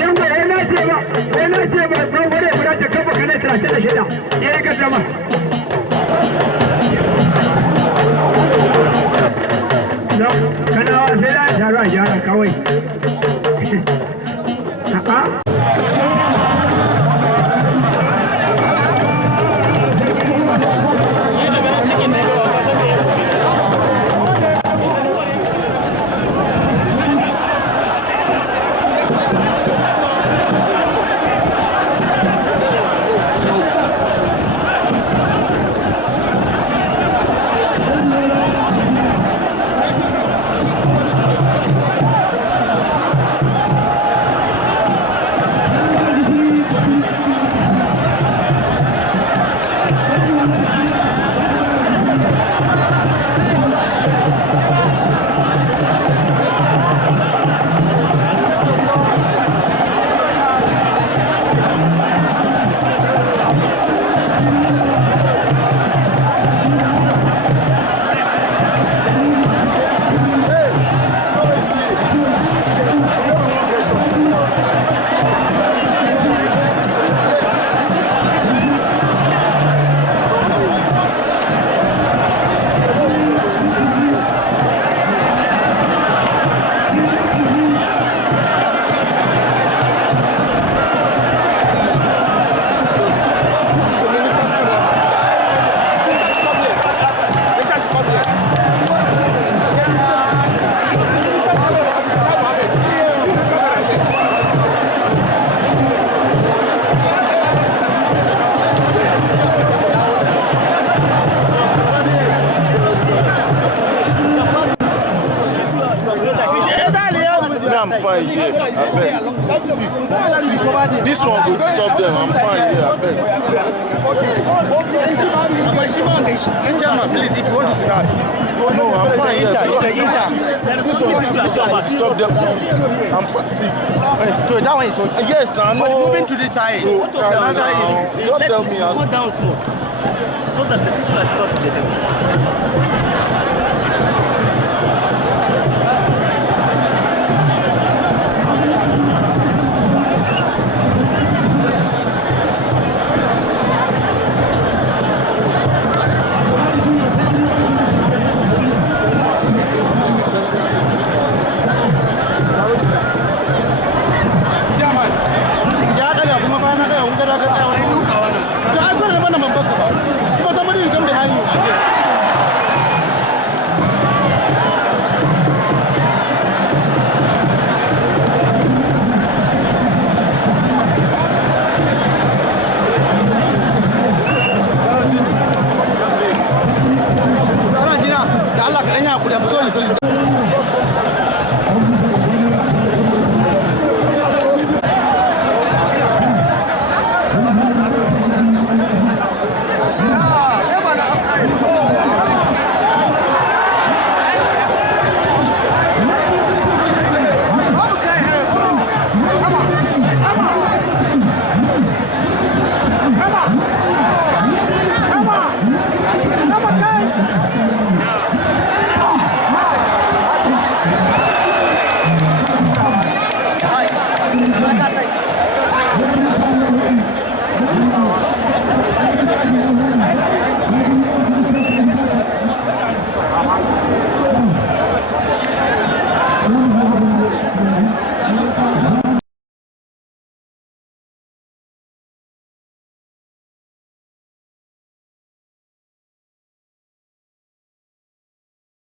Yango yana ce ba san wani guda ta kafa kana 36 ya ga zama. No, kana wa sai da taro a gyara kawai. A'a. I'm fine here. I beg. See, this one will stop them. I'm fine here. I beg. Please, if you want to start. No, I'm fine here. Inter. This one will stop them. I'm fine. See. So that one is okay. Yes, now. But moving to this side. Don't tell me. Go down small. So that the people are not to get